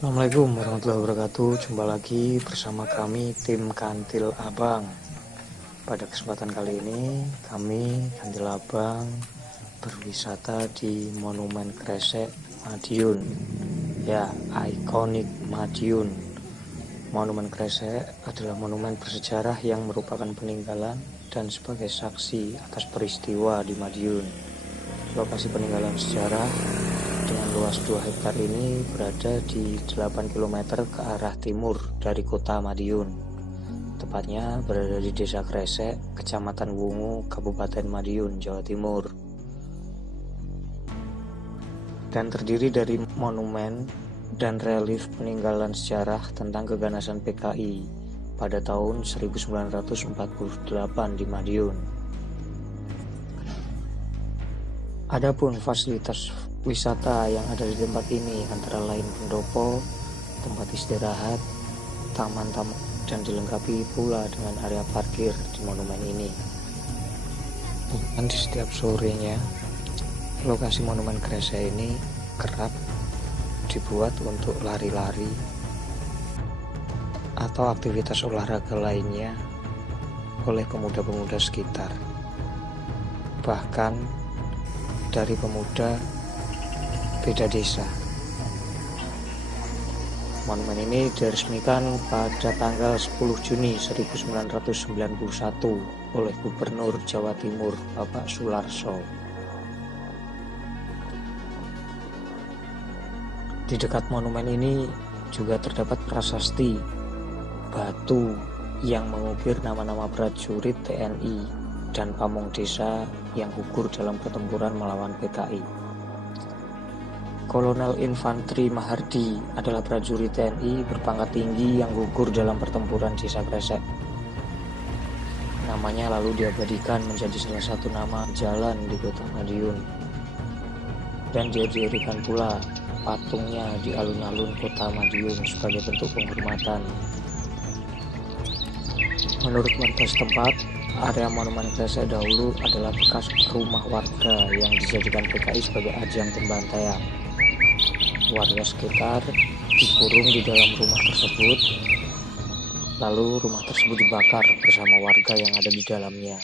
Assalamualaikum warahmatullahi wabarakatuh. Jumpa lagi bersama kami tim Kantil Abang. Pada kesempatan kali ini kami Kantil Abang berwisata di Monumen Kresek Madiun. Ya, ikonik Madiun. Monumen Kresek adalah monumen bersejarah yang merupakan peninggalan dan sebagai saksi atas peristiwa di Madiun. Lokasi peninggalan sejarah dengan luas 2 hektar ini berada di 8 km ke arah timur dari kota Madiun. Tepatnya berada di Desa Kresek, Kecamatan Wungu, Kabupaten Madiun, Jawa Timur. Dan terdiri dari monumen dan relief peninggalan sejarah tentang keganasan PKI pada tahun 1948 di Madiun. Adapun fasilitas wisata yang ada di tempat ini antara lain pendopo, tempat istirahat, taman-taman, dan dilengkapi pula dengan area parkir di monumen ini. Dan di setiap sorenya, lokasi monumen Kresek ini kerap dibuat untuk lari-lari atau aktivitas olahraga lainnya oleh pemuda-pemuda sekitar. Bahkan dari pemuda beda desa. Monumen ini diresmikan pada tanggal 10 Juni 1991 oleh Gubernur Jawa Timur Bapak Sularso. Di dekat monumen ini juga terdapat prasasti batu yang mengukir nama-nama prajurit TNI dan pamong desa yang gugur dalam pertempuran melawan PKI. Kolonel Infantri Mahardi adalah prajurit TNI berpangkat tinggi yang gugur dalam pertempuran Desa Kresek. Namanya lalu diabadikan menjadi salah satu nama jalan di kota Madiun. Dan didirikan pula patungnya di alun-alun kota Madiun sebagai bentuk penghormatan. Menurut warga setempat, area Monumen Kresek dahulu adalah bekas rumah warga yang dijadikan PKI sebagai ajang pembantaian. Warga sekitar dikurung di dalam rumah tersebut, lalu rumah tersebut dibakar bersama warga yang ada di dalamnya.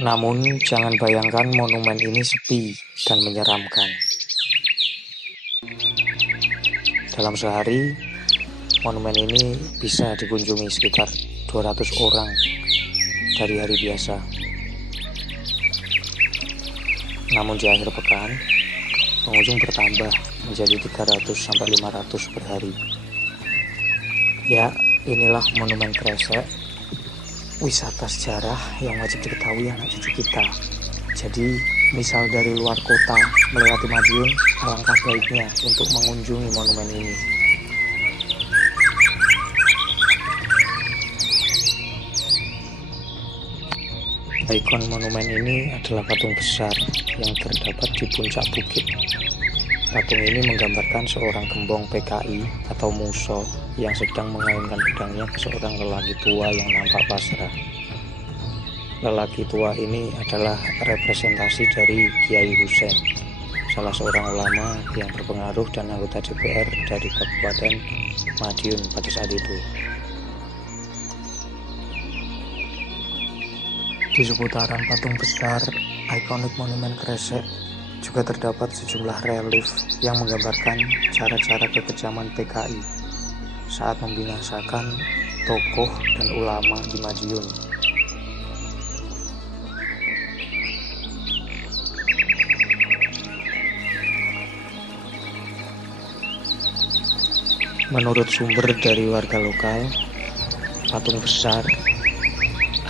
Namun jangan bayangkan monumen ini sepi dan menyeramkan. Dalam sehari, monumen ini bisa dikunjungi sekitar 200 orang dari hari biasa. Namun di akhir pekan, pengunjung bertambah menjadi 300-500 per hari. Ya, inilah Monumen Kresek, wisata sejarah yang wajib diketahui anak cucu kita. Jadi, misal dari luar kota melewati Madiun, alangkah baiknya untuk mengunjungi monumen ini. Ikon monumen ini adalah patung besar yang terdapat di puncak bukit. Patung ini menggambarkan seorang gembong PKI atau muso yang sedang mengayunkan pedangnya ke seorang lelaki tua yang nampak pasrah. Lelaki tua ini adalah representasi dari Kiai Husein, salah seorang ulama yang berpengaruh dan anggota DPR dari Kabupaten Madiun pada saat itu. Di seputaran patung besar ikonik Monumen Kresek juga terdapat sejumlah relief yang menggambarkan cara-cara kekejaman PKI saat membinasakan tokoh dan ulama di Madiun. Menurut sumber dari warga lokal, patung besar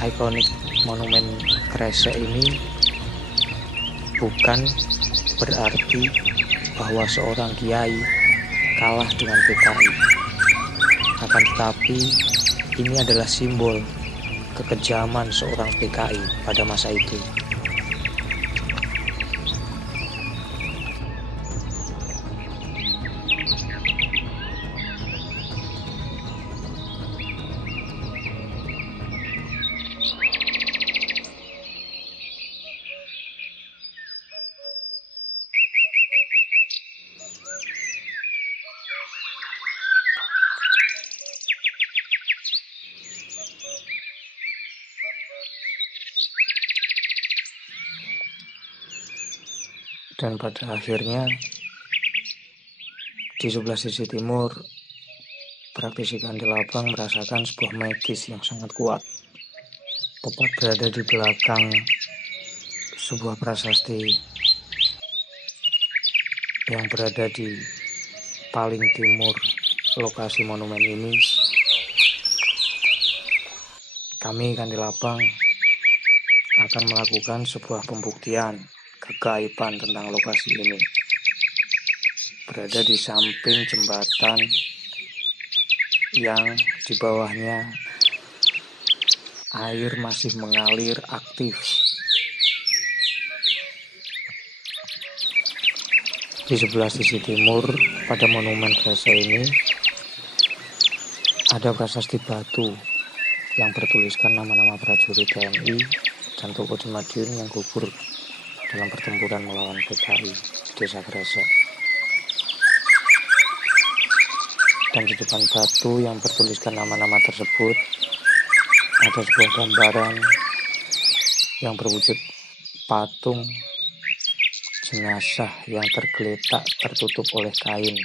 ikonik Monumen Kresek ini bukan berarti bahwa seorang kiai kalah dengan PKI. Akan tetapi ini adalah simbol kekejaman seorang PKI pada masa itu. Dan pada akhirnya di sebelah sisi timur, praktisi Kandil Abang merasakan sebuah magis yang sangat kuat, tepat berada di belakang sebuah prasasti yang berada di paling timur lokasi monumen ini. Kami Kandil Abang akan melakukan sebuah pembuktian kegaiban tentang lokasi ini. Berada di samping jembatan yang di bawahnya air masih mengalir aktif. Di sebelah sisi timur pada monumen Kresa ini ada prasasti batu yang bertuliskan nama-nama prajurit TNI dan tokoh di Madiun yang gugur dalam pertempuran melawan PKI di Desa Kresa. Dan di depan batu yang bertuliskan nama-nama tersebut ada sebuah gambaran yang berwujud patung jenazah yang tergeletak tertutup oleh kain.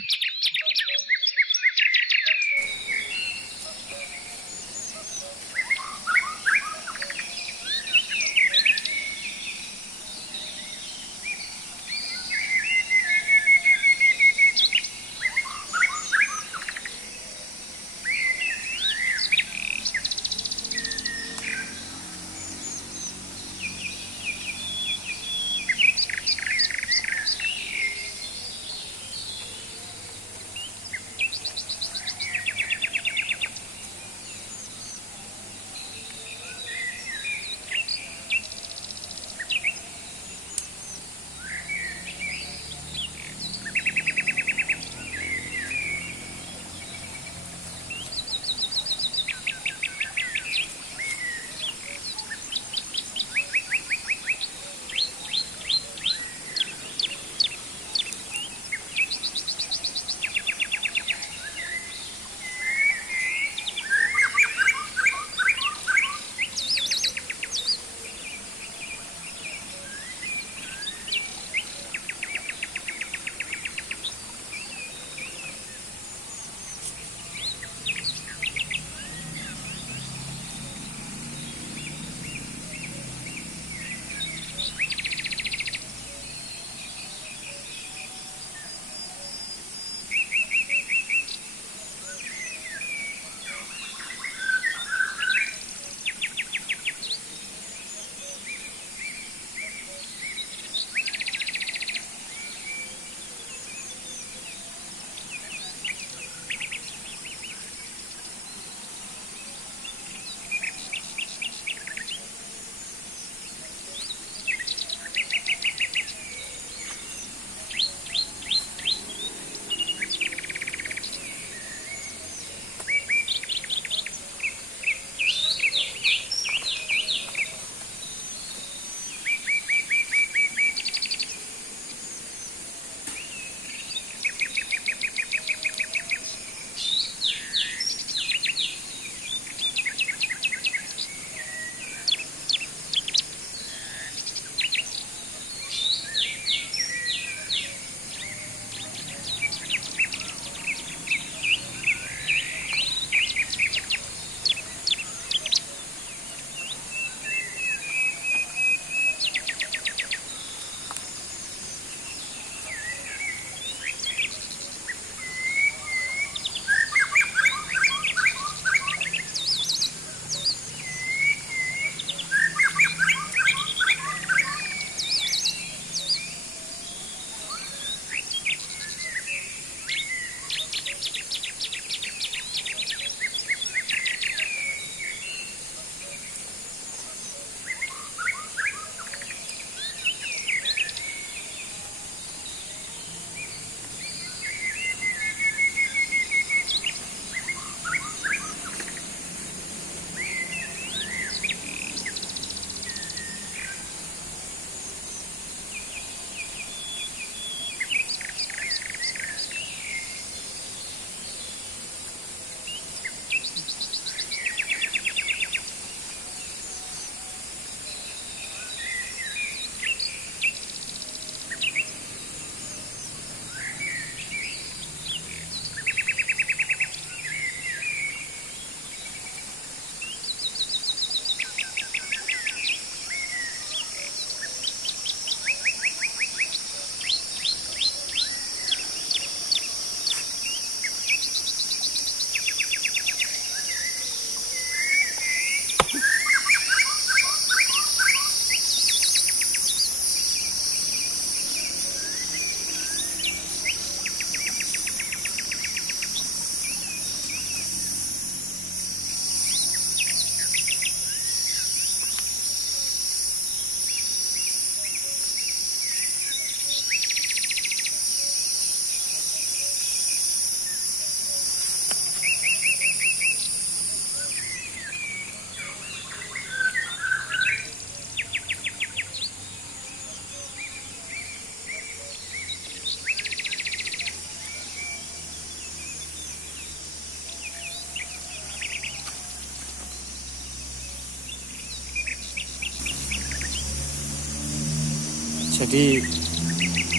Jadi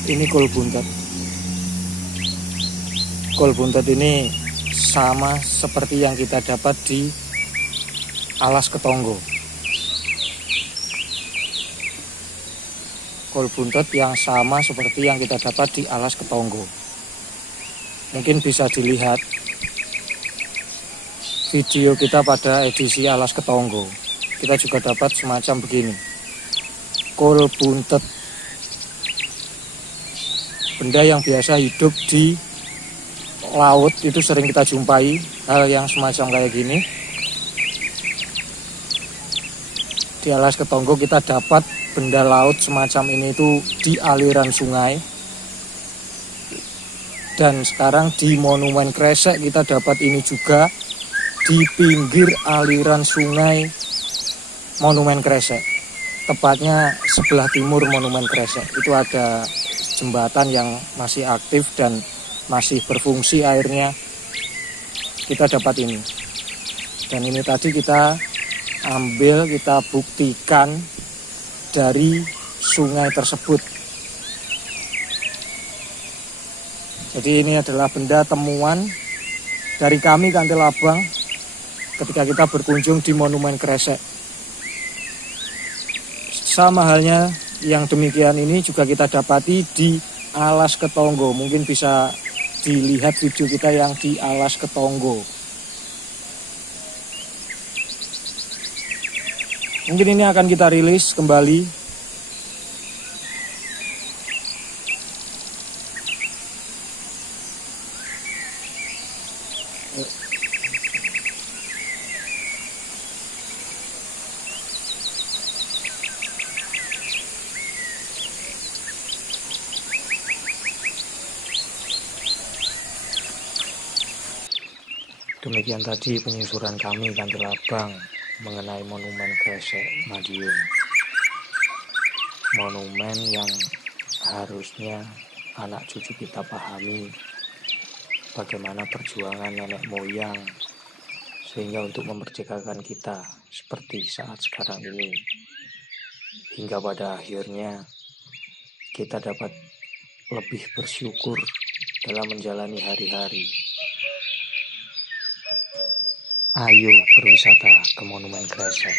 ini kol buntet. Kol buntet ini sama seperti yang kita dapat di alas ketonggo. Kol buntet yang sama seperti yang kita dapat di alas ketonggo. Mungkin bisa dilihat video kita pada edisi alas ketonggo. Kita juga dapat semacam begini. Kol buntet. Benda yang biasa hidup di laut itu sering kita jumpai hal yang semacam kayak gini. Di alas ketonggo kita dapat benda laut semacam ini itu di aliran sungai. Dan sekarang di Monumen Kresek kita dapat ini juga di pinggir aliran sungai Monumen Kresek. Tepatnya sebelah timur Monumen Kresek. Itu ada jembatan yang masih aktif dan masih berfungsi airnya. Kita dapat ini. Dan ini tadi kita ambil, kita buktikan dari sungai tersebut. Jadi ini adalah benda temuan dari kami Kantil Abang ketika kita berkunjung di Monumen Kresek. Sama halnya yang demikian ini juga kita dapati di alas ketonggo. Mungkin bisa dilihat video kita yang di alas ketonggo. Mungkin ini akan kita rilis kembali. Demikian tadi penyusuran kami Kantil Abang mengenai Monumen Kresek Madiun. Monumen yang harusnya anak cucu kita pahami bagaimana perjuangan nenek moyang sehingga untuk memerdekakan kita seperti saat sekarang ini. Hingga pada akhirnya kita dapat lebih bersyukur dalam menjalani hari-hari. Ayo berwisata ke Monumen Kresek.